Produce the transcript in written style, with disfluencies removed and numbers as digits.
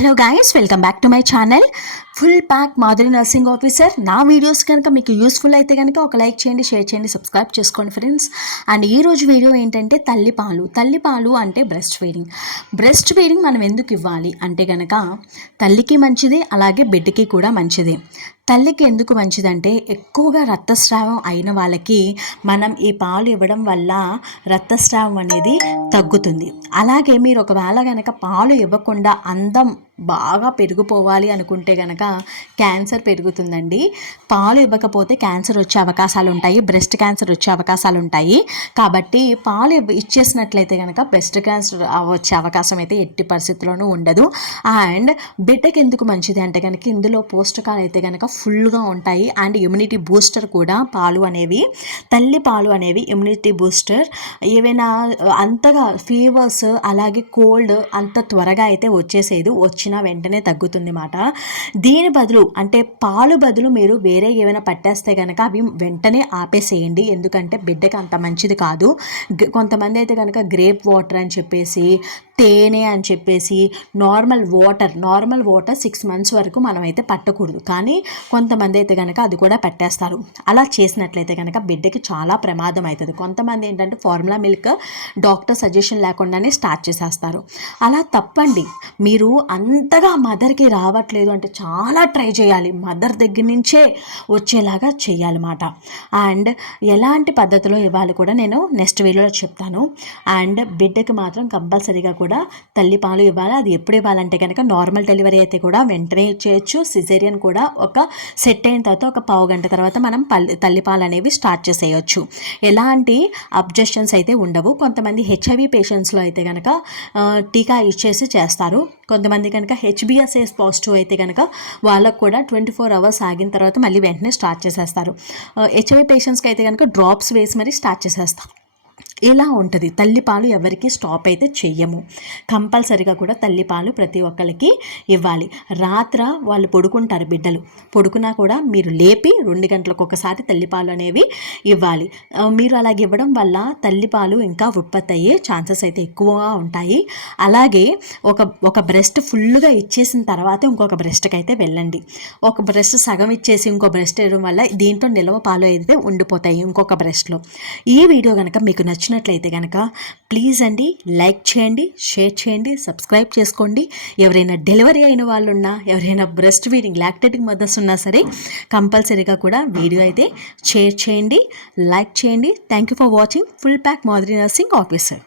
Hello guys, welcome back to my channel full pack Madhuri nursing officer. నా videos కనుక మీకు useful అయితే కనుక ఒక లైక్ చేయండి, షేర్ చేయండి, సబ్స్క్రైబ్ చేసుకోండి ఫ్రెండ్స్. అండ్ ఈరోజు వీడియో ఏంటంటే తల్లిపాలు అంటే బ్రెస్ట్ ఫీడింగ్ మనం ఎందుకు ఇవ్వాలి అంటే కనుక తల్లికి మంచిది, అలాగే బిడ్డకి కూడా మంచిది. తల్లికి ఎందుకు మంచిదంటే ఎక్కువగా రక్తస్రావం అయిన వాళ్ళకి మనం ఈ పాలు ఇవ్వడం వల్ల రక్తస్రావం అనేది తగ్గుతుంది. అలాగే మీరు ఒకవేళ కనుక పాలు ఇవ్వకుండా అందం బాగా పెరిగిపోవాలి అనుకుంటే కనుక క్యాన్సర్ పెరుగుతుందండి. పాలు ఇవ్వకపోతే క్యాన్సర్ వచ్చే అవకాశాలు ఉంటాయి, బ్రెస్ట్ క్యాన్సర్ వచ్చే అవకాశాలు ఉంటాయి. కాబట్టి పాలు ఇచ్చేసినట్లయితే కనుక బ్రెస్ట్ క్యాన్సర్ వచ్చే అవకాశం అయితే ఎట్టి పరిస్థితుల్లోనూ ఉండదు. అండ్ బిడ్డకి ఎందుకు మంచిది అంటే కనుక ఇందులో పోషకాలు అయితే కనుక ఫుల్గా ఉంటాయి. అండ్ ఇమ్యూనిటీ బూస్టర్ కూడా తల్లి పాలు అనేవి ఇమ్యూనిటీ బూస్టర్. ఏవైనా అంతగా ఫీవర్స్ అలాగే కోల్డ్ అంత త్వరగా అయితే వచ్చేసేది, వచ్చిన వెంటనే తగ్గుతుంది మాట. దీని బదులు అంటే పాలు బదులు మీరు వేరే ఏమైనా పట్టేస్తే కనుక అవి వెంటనే ఆపేసేయండి, ఎందుకంటే బిడ్డకి అంత మంచిది కాదు. కొంతమంది అయితే కనుక గ్రేప్ వాటర్ అని చెప్పేసి, తేనె అని చెప్పేసి నార్మల్ వాటర్ 6 months వరకు మనం అయితే పట్టకూడదు. కానీ కొంతమంది అయితే కనుక అది కూడా పెట్టేస్తారు. అలా చేసినట్లయితే కనుక బిడ్డకి చాలా ప్రమాదం అవుతుంది. కొంతమంది ఏంటంటే ఫార్ములా మిల్క్ డాక్టర్ సజెషన్ లేకుండానే స్టార్ట్ చేసేస్తారు. అలా తప్పండి. మీరు అంతగా మదర్కి రావట్లేదు అంటే చాలా ట్రై చేయాలి, మదర్ దగ్గర నుంచే వచ్చేలాగా చేయాలన్నమాట. అండ్ ఎలాంటి పద్ధతిలో ఇవ్వాలి కూడా నేను నెక్స్ట్ వీడియోలో చెప్తాను. అండ్ బిడ్డకి మాత్రం కంపల్సరీగా కూడా తల్లిపాలు ఇవ్వాలి. అది ఎప్పుడు ఇవ్వాలంటే కనుక నార్మల్ డెలివరీ అయితే కూడా వెంటనే ఇచ్చేయచ్చు. సిజేరియన్ కూడా ఒక సెట్ అయిన తర్వాత ఒక పావు గంట తర్వాత మనం తల్లిపాలు అనేవి స్టార్ట్ చేసేయచ్చు. ఎలాంటి అబ్జెక్షన్స్ అయితే ఉండవు. కొంతమంది హెచ్ఐవి పేషెంట్స్లో అయితే కనుక టీకా ఇచ్చేసి చేస్తారు. కొంతమంది కనుక హెచ్బిఎస్ఏ పాజిటివ్ అయితే కనుక వాళ్ళకు కూడా 24 hours ఆగిన తర్వాత మళ్ళీ వెంటనే స్టార్ట్ చేసేస్తారు. హెచ్ఐవి పేషెంట్స్కి అయితే కనుక డ్రాప్స్ వేసి మరీ స్టార్ట్ చేసేస్తారు. ఇలా ఉంటుంది. తల్లిపాలు ఎవరికి స్టాప్ అయితే చెయ్యము. కంపల్సరిగా కూడా తల్లిపాలు ప్రతి ఒక్కరికి ఇవ్వాలి. రాత్ర వాళ్ళు పడుకుంటారు, బిడ్డలు పడుకున్నా కూడా మీరు లేపి 2 గంటలకు ఒకసారి తల్లిపాలు అనేవి ఇవ్వాలి. మీరు అలాగే ఇవ్వడం వల్ల తల్లిపాలు ఇంకా ఉత్పత్తి అయ్యే ఛాన్సెస్ అయితే ఎక్కువగా ఉంటాయి. అలాగే ఒక బ్రెస్ట్ ఫుల్గా ఇచ్చేసిన తర్వాత ఇంకొక బ్రెస్ట్కి అయితే వెళ్ళండి. ఒక బ్రెస్ట్ సగం ఇచ్చేసి ఇంకో బ్రెస్ట్ వేయడం వల్ల దీంట్లో నిల్వ పాలు అయితే ఉండిపోతాయి ఇంకొక బ్రెస్ట్లో. ఈ వీడియో కనుక మీకు నచ్చినట్లయితే కనుక ప్లీజ్ అండి లైక్ చేయండి, షేర్ చేయండి, సబ్స్క్రైబ్ చేసుకోండి. ఎవరైనా డెలివరీ అయిన వాళ్ళు ఉన్నా, ఎవరైనా బ్రెస్ట్ ఫీడింగ్ లాక్టేటింగ్ మదర్స్ ఉన్నా సరే కంపల్సరీగా కూడా వీడియో అయితే షేర్ చేయండి, లైక్ చేయండి. Thank you for watching full pack Madhuri nursing officer.